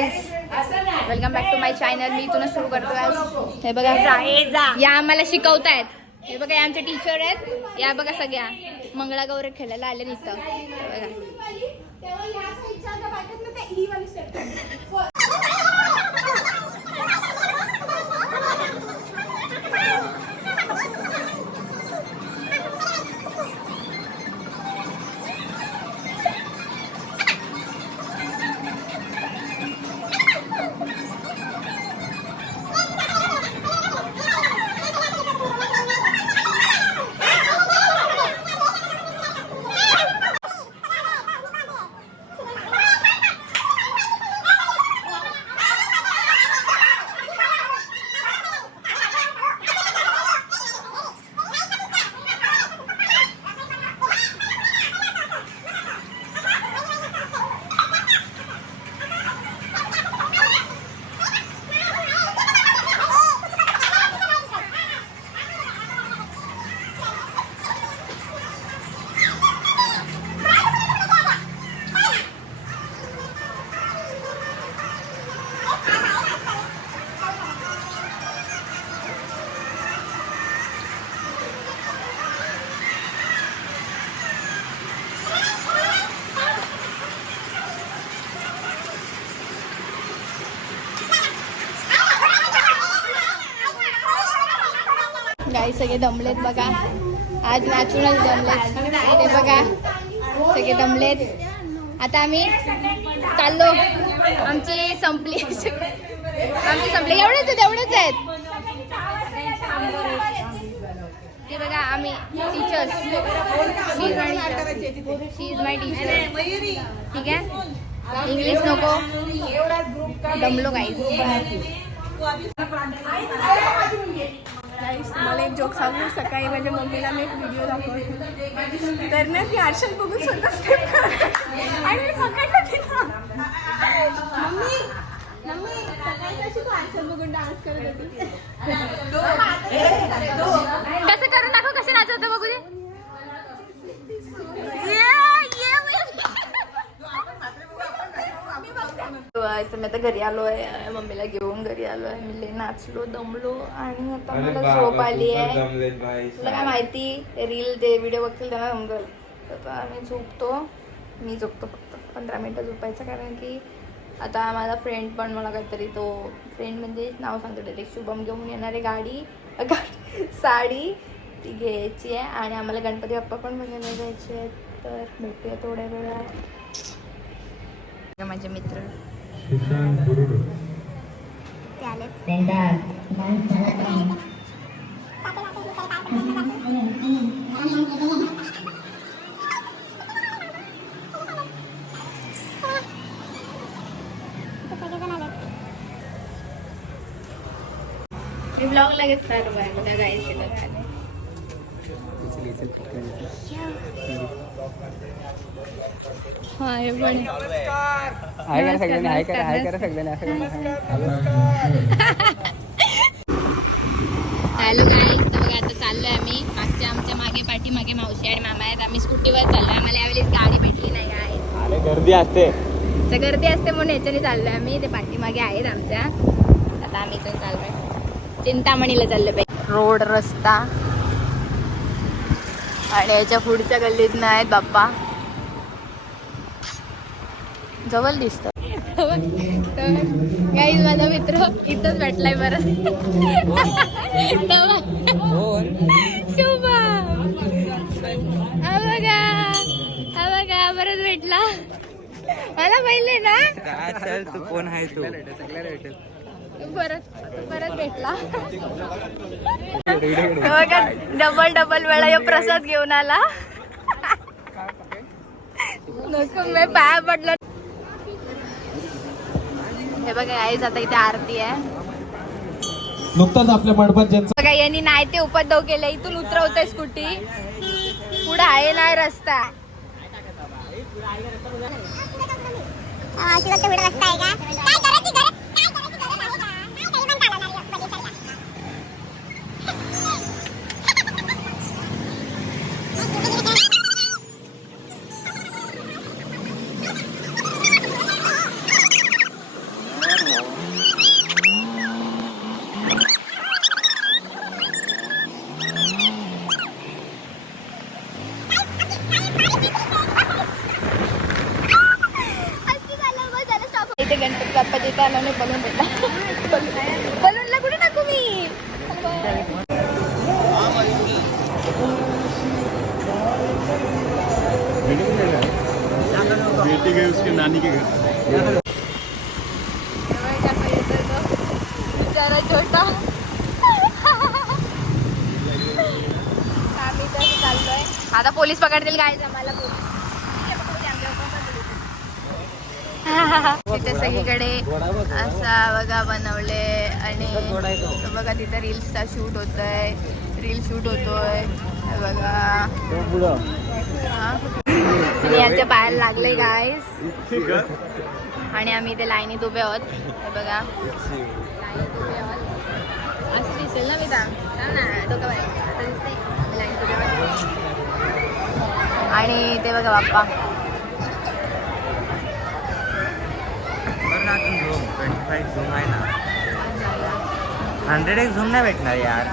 Welcome back to my channel. मी इथूनच सुरू करतोय. हे बघा या आम्हाला शिकवतायत. हे बघा या आमचे टीचर आहेत. या बघा सगळ्या मंगळागौर खेळायला आले नुसतं. गाई सगळे दमलेत बघा. आज नाचूनच दमलेत. ते बघा सगळे दमलेत. आता आम्ही चाललो. आमची संपली. एवढेच आहेत. ते बघा आम्ही teachers. She is my teacher. ठीक आहे. इंग्लिश नको. दमलो गाईस. मला एक जोक सांगू. सकाळी माझ्या मम्मीला मी एक व्हिडिओ दाखवला तर ना ती आरशात बघून स्वतः स्टेप करते आणि मी पकडलं तिला. मम्मी सकाळी कशी तू आरशात बघून डान्स करत होती. कसं करून दाखव. कसे नाचत बघू दे. मी आता घरी आलो आहे. मम्मीला घेऊन घरी आलो आहे. मी लय नाचलो दमलो आणि आता मला झोप आली आहे. तुला काय माहिती रील ते व्हिडिओ बघतील त्यांना समजेल. आता मी झोपतो फक्त 15 मिनटं झोपायचं. कारण की आता माझा फ्रेंड पण मला काहीतरी तो फ्रेंड म्हणजे नाव सांगतो डायरेक्ट शुभम घेऊन येणारे गाडी साडी ती घ्यायची आहे. आणि आम्हाला गणपती बाप्पा पण बघायला जायचे आहेत. तर भेटूया थोड्या वेळात. माझे मित्र ब्लॉग लगेच स्टार्ट व्हायला त्या गायचे बघायला. हा हे पण हॅलो गाईस. तर बघा आता चाललोय आम्ही. आमच्या मागे पाठीमागे मावशी आणि मामा आहेत. आम्ही स्कूटीवर चाललोय. आम्हाला यावेळी गाडी भेटली नाही आहे. गर्दी असते म्हणून याच्याने चाललोय आम्ही. ते पाठीमागे आहेत आमच्या. आता आम्ही इथून चाललोय. चिंतामणीला चाललोय पाहिजे. रोड रस्ता आणि याच्या पुढच्या गल्लीत नाही आहेत बाप्पा. जवळ दिसतो. गाईज माझा मित्र इथंच भेटलाय. बरं शुभम हा बघा परत भेटला मला. पहिले ना तू कोण आहे तू. परत भेटला. डबल वेळा या प्रसाद घेऊन आला. नको मी पाया पडलो. हे बघा आईच आता इथे आरती आहे. नुकताच आपल्या मंडपात ज्यांचं बघा यांनी नाही ते उपद्रव केलं. इथून उतरवतंय स्कूटी. पुढे आहे नाही रस्ता. गणपती बाप्पाच्या इथे आलो नाही बलून भेटला बलूनला कुठे टाकू मी बेटी गई उसके नानी के घर बिचारा छोटा आम्ही तर चाललोय आता पोलीस पकडतील काय आम्हाला तिथे सगळीकडे असा बघा बनवले आणि बघा तिथे रील्सचा शूट होतोय रील शूट होतोय बघा आणि याच्या पायाला लागले गाईस आणि आम्ही इथे लाईनीत उभे आहोत हे बघा लाईनीत उभे आहोत असं दिसेल ना मी सांग ना डोकं बाहेर आता दिसतंय आम्ही लाईनीत उभे आहोत आणि ते बघा बाप्पा झूम आहे ना 100x झूम नाही भेटणार यार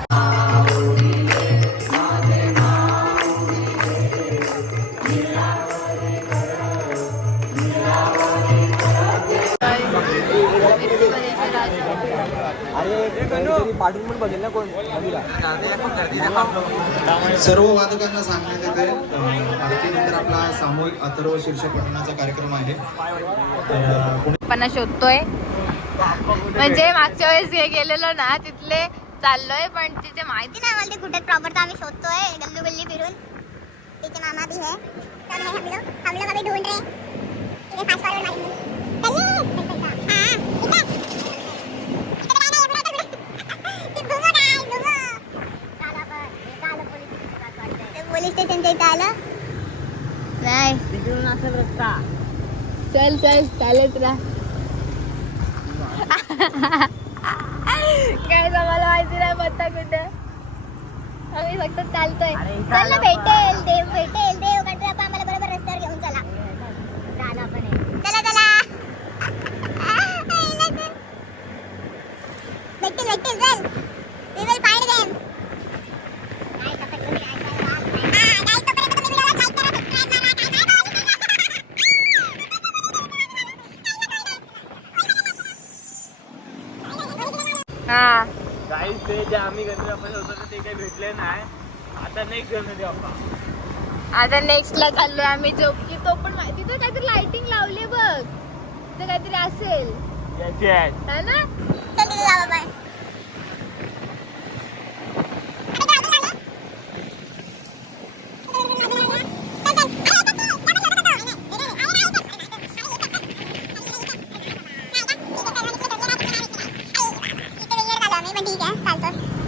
सर्व वादकांना सांगण्यात येते आरतीनंतर आपला सामूहिक अथर्व शीर्षक पठणाचा कार्यक्रम आहे पण शोधतोय म्हणजे मागच्या वेळेस हे गेलेलो ना तिथले चाललोय पण तिथे माहिती नाही मला ते कुठे प्रॉपर तर आम्ही शोधतोय गल्ली गल्ली फिरून तिचे मामा भी है सब है हम लोग अभी ढूंढ रहे हैं फास्ट फॉरवर्ड पोलीस स्टेशनच्या इथे आलं नाही तिकडून असं रस्ता चल चल चालत राहा काय मला माहिती नाही पत्ता कुठे आम्ही फक्त चालतोय चल ना भेटेल देव काहीतरी आपण आम्हाला बरोबर रस्त्यावर घेऊन चला दादा पण आहे चला चला भेटेल चल we will find them गाईस ते जे आम्ही गणपती बाप्पाला होतो ते काही भेटले नाही आता नेक्स्ट गणपती बाप्पा आता नेक्स्ट ला चाललोय आम्ही झोपकी तो पण माहिती तर काहीतरी लाइटिंग लावली बघ ते काहीतरी असेल याची आहे है ना चल तिथे जाऊ बाय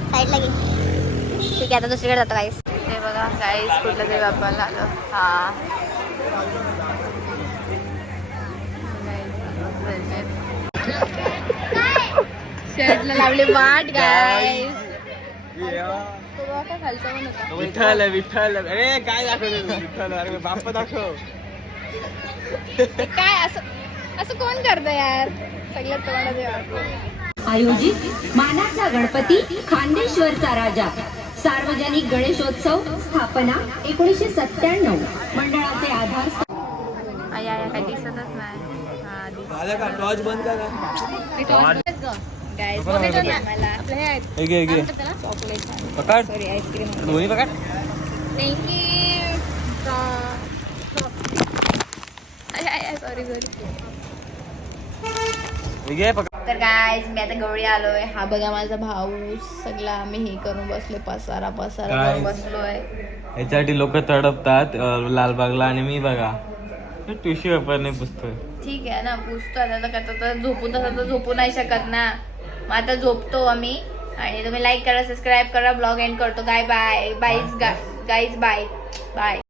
साईडला गे ठीक आहे आता दुसरीकडे जातो गाईस हे बघा गाईस कुठल्या तरी बाप्पाला आलो हा शर्टला लावले वाट गाईस खालचा पण होता विठ्ठल विठ्ठल अरे काय दाखवलं विठ्ठल अरे बाप्पा दाखव काय असं कोण करतं यार सगळ्यात तुम्हाला देवा आयोजित मानाचा गणपती खांदेश्वरचा राजा सार्वजनिक गणेशोत्सव स्थापना 1997 मंडळाचे आधार काही दिसतच नाही टॉर्च बंद चॉकलेट पकड सॉरी आईस्क्रीम दोन्ही पकड थँक्यू पकड तर काय मी आता गवळी आलोय हा बघा माझा भाऊ सगळा आम्ही हे करून बसलोय पसारा करून बसलोय याच्यासाठी लोक तडपतात लालबागला आणि मी बघा टिश्यू पेपर नाही पुसतोय ठीक आहे ना पुसतो आता करता झोपून तसं तर झोपू नाही शकत ना मग आता झोपतो आम्ही आणि तुम्ही लाईक करा सबस्क्राईब करा ब्लॉग एंड करतो गाईज बाय बाय